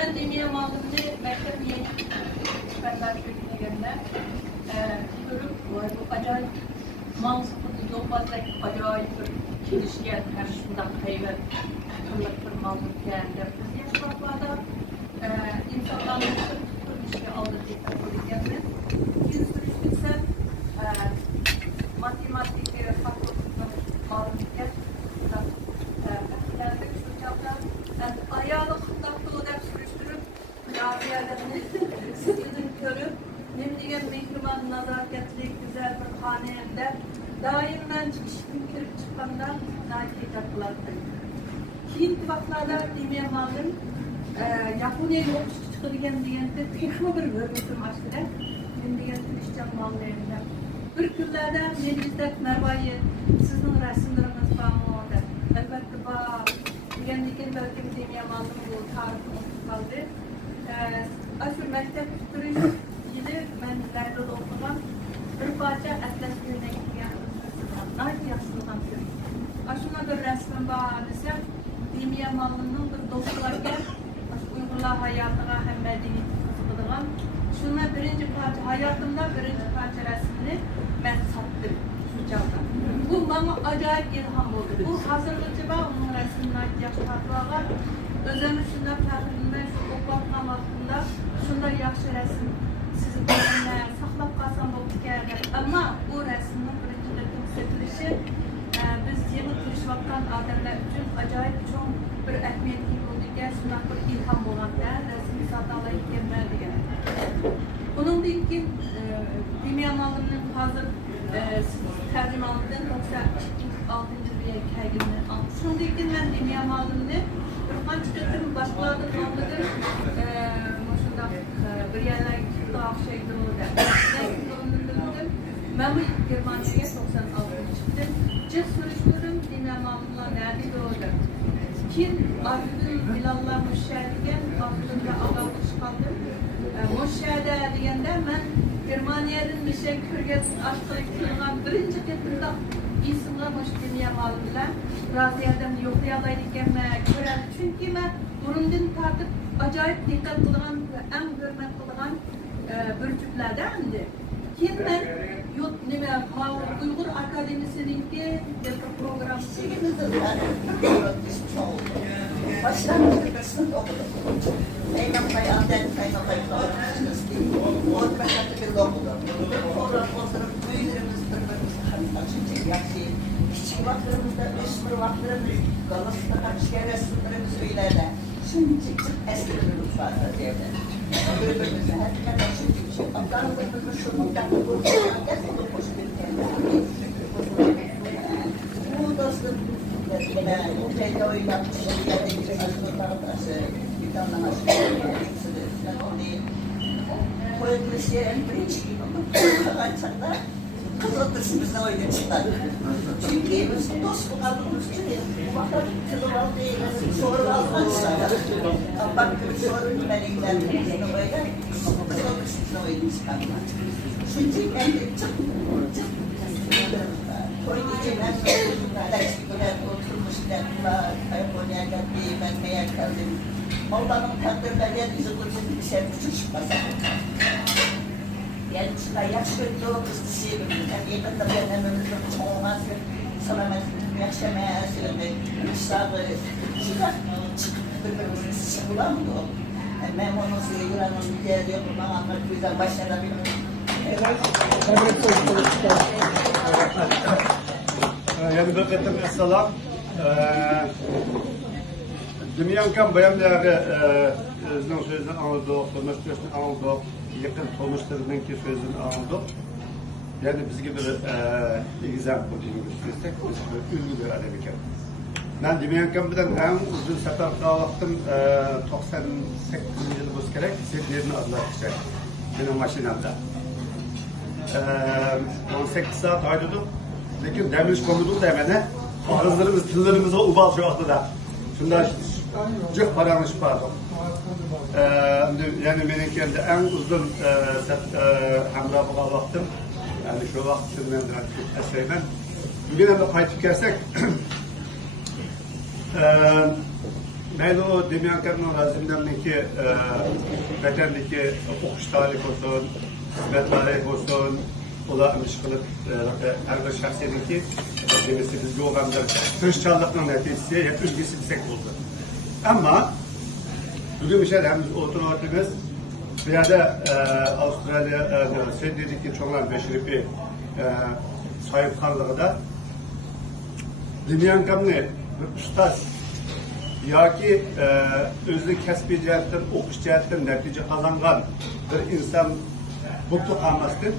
Ben demeye malımda mektep yeni çıkanlar köküne görüp bu acayip mantıklı yolbazda acayip bir gelişken karşısında hayvan akıllık bir mallık geldi. Biz yaşlarda insanların sürüşü aldı diye biz sürüşürse matematik fakültesinde mallık geldi. Ayağını kutlattı da sürüştürüp Rabia'larını sıkıldığını görüp nemligen mehriban, nazaketli, güzel bir haneyende daim ben çıkıştım kirip çıkandan nail kitaplardayım. Keyin vaxtlarda demeye malım Japonya'ya okuşu çıkılgen degende tekme bir görmüşüm aşkıda. Ben degen Hristiyan mallarında. Bir günlerde Deniz'de Merva'yı sizin resimleriniz var mı orada? Elbette var. Digenlikin belki demeye malım bu tarihini kaldı. Aşırı mektep tuturuş yine ben ileride okugan bir parça atlas gününe gittiğim nail yazılgan bir. Aşına bir resmin var desem demeye malımın bir dostlarken Uygurlar hayatına hem medeniyeti kızıldığım. Şuna birinci parça hayatımda birinci parça resmini ben sattım şu çağda. Bu bana acayip ilham oldu. Bu hazırlıcı var onun resmini yaptılar. Özlemişinde farkında şu okutmam hakkında şunda yaxşı resim sizi görünler, saklap kalsam bu hikayeler. Ama bu resmin birinci resim setilişi biz yeni turşvaktan adamlar için acayip çok bir ehemmiyetli oldu. Şundan bir ilham olan da resmi satalayıp gelmeli diye. Bunun ilkin demeye malımın hazır tercüme alındığım 96. bir hikayeni aldım. Şunun ilkin ben demeye malımını Ruhan çıkarttım, başladım aldım. Şunda bir yerler daha şeydi orada. Ben bu Germanya'ya 96 çıktım. Cık sürüştürüm demeye malımla nerede orada. Kim Arif'in Bilal'la müşahedigen, Arif'in'de ağabey kaldım. Müşahede degende ben Germanya'nın bir şey kürget aşkılık kılgan birinci ketimde isimle müşahedeye malım bilen razı yerden yoklayalaydıkken gören. Çünkü ben burundan tartıp acayip dikkat kılgan, en görmek kılgan bölçüklerdendi. Kim ben Uygur Akademisi'ninki bir program başlangıçta sınıf okudum. Kaymakay, Anden Kaymakay'ın öğrencisiniz ki, orada katıklı okudum. Sonra oturup büyülerimiz birbirimizi açınca yaptı. Küçük vaktimizde, üstür vaktimizde, Galas'ta kaç kere resimlerimiz öyleydi. Şimdi çıktık eski bir mutfakta diyelim. Birbirimize her ne kadar çünkü bir şey. Allah'ın birbirimiz şu mutlaka kurtarına gelmedi. Hoş bir kendine. Bu dostum, bu teyze oynatmışım. Yerde bir sözünü taraftarsı, bir tanlaması. Ben onu koyduğumuz birinci gibi kaçaklar kızıldırsımızda oynatmışlar. Çünkü biz dost kaldığımız için bu vakit kızıl aldığı soru almazlar. Bak sorun melekler kızını böyle kızıldırsımızda oynatmışlar. Çünkü ben de çok koyduğu için ben de oturmuşlar. Kaybolmaya geldi, ben meğer kaldım. Allah'ın takdirlerine bizi kurtuldu bir şey çıkmasa. Yani çıkar yaşlı doğru kıstasıyım. Yani yakında ben ömrüm çoğulmaz. Salametini yaşamaya asıldı. Müsaade çıkar. Birbirimizi sıkılan mı o? Ben onu Yuran'ın bir yerde yok. Bana anlattığı yüzden başlayabilirim. Yani bakıyorum selam. Dünyanın kan bayramları özünün sözünü anladık, tanıştığını anladık, yakın tanıştığının ki sözünü anladık. Yani biz gibi egzempl diyeyim göstersek, biz ünlü bir adam iken. Ben dünyanın kan bilen en uzun sefer kalktım 98 yıl bu gerek, Sidney'nin adına çıkacak benim maşinamda. 18 saat ayrıldık, lakin demiriş komuduk da hemen ağızlarımız, tıllarımıza ubal şu aklıda. Şundan çok paranış pardon. Yani benim kendi en uzun hamraha baktım. Yani şu vakit sürmenden eseyden. Bir de kayıtıp gelsek mayli o Demyankamning razimdamniki vatandagi o'qish tarix bo'lsin, xizmat tarix bo'lsin, ularni ish qilib har bir shaxsiyniki demesi bizga bo'lgan bir tirishchanlikning natijasi ulgisi desak bo'ldi. Ammo bugun o'sha biz o'tirib bu yerda Avstraliya sen dedikki cho'nglar Beshripi sohibxonligida Demyankamni ustoz yoki o'zining kasbiy jihatdan o'qish jihatdan natija qozongan bir inson mutlaq olmasdan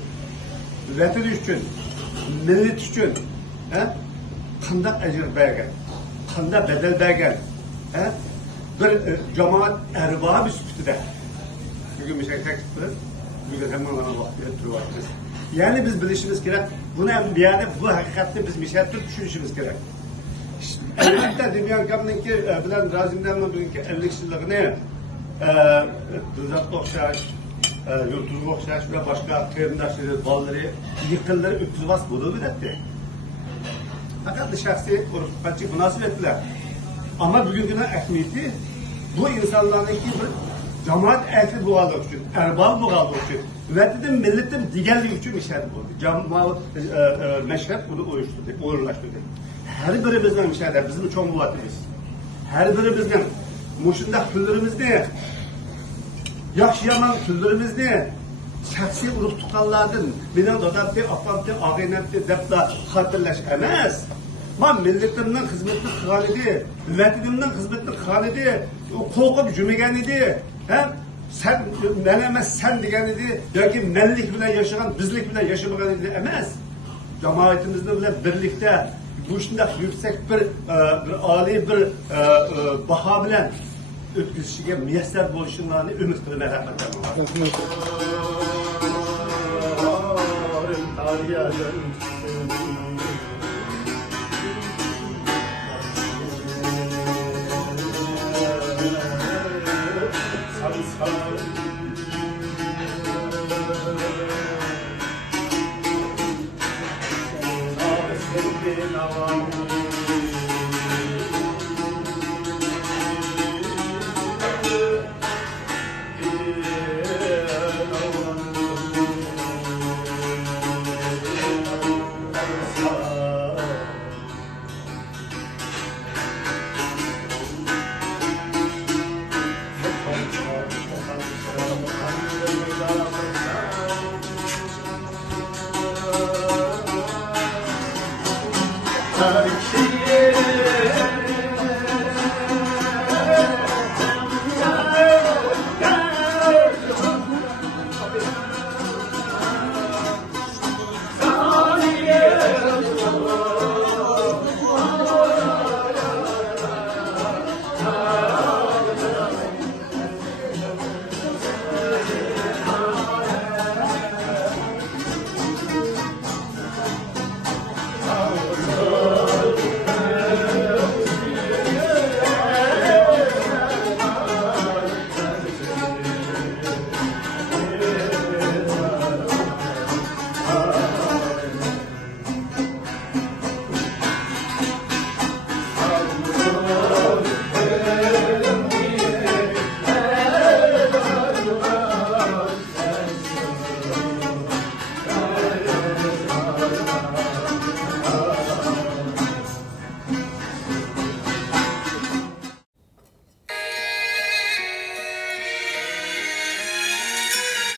vatani uchun millat uchun qanday ajr bergan, qanday bedel bergan bir jamoat arbobi sifatida bugun bir şey taklif qilib bugun hammalarga vaqt berib turyapmiz. Ya'ni biz bilishimiz kerak, buni ham bu yerda bu haqiqatni biz mishatib tushunishimiz kerak. Albatta Demyankamniki bilan Razimdanning bugungi 50 yilligini Dilzatga o'xshash, Yurtuzga o'xshash va boshqa qarindoshlari, bolalari, yaqinlari o'tkazib bo'laveradi. Faqat shaxsiy urf-odatchi munosabatlar. Ammo bugungi ahamiyati bu insonlarningki bir jamoat ahli bo'lganligi uchun, arbob bo'lganligi uchun, vatan millatim deganligi uchun ishlar bo'ldi. Jamoat mashhad uni o'yinlashtirdi. Her birimizden bir şeyler, bizim çok muvatimiz. Her birimizden muşunda küllerimizni, yaxşı yaman küllerimizni, şahsi uruk tutallardan, benim dadamdi, apamdi, ağaynamdi, depla hatırlaş emez. Ben milletimden hizmetini kılan idi, vatanimden hizmetini kılan idi, korkup cümlegen idi. Sen, ben emez sen degen idi, yoki menlik bile yaşayan, bizlik bile yaşamagan idi emez. Cemaatimizle bile birlikte, bu şunda yüksek bir âli bir baha bilen ötküzüşüge müyesser buluşunlarını ümit kılmaya rahmet ederim.